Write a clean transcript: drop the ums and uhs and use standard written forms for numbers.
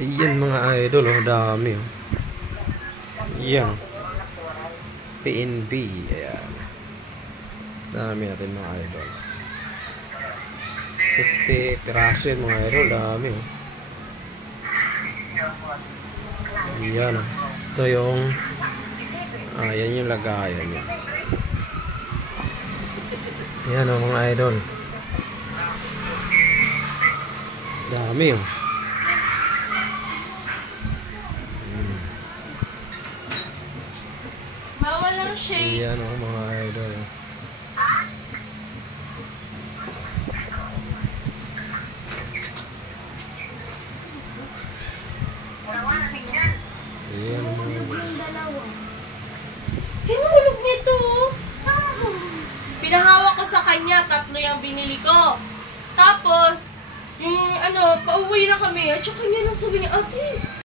Ayan mga idol, oh, dami. Oh. Ayan. PNB. Ayan. Dami natin mga idol. 50 piraso yun mga idol. Dami. Oh. Ayan. Oh. Ito yung yan yung lagayan niya. Ayan oh, mga idol. Dami oh. Bawal lang shade. Ayan oh, mga idol. Ayan oh, mga idol. Hinulog nito. Pinahawak ko sa kanya, 3 yung binili ko. Tapos, yung pauwi na kami, at saka niya lang sabi niya, ate,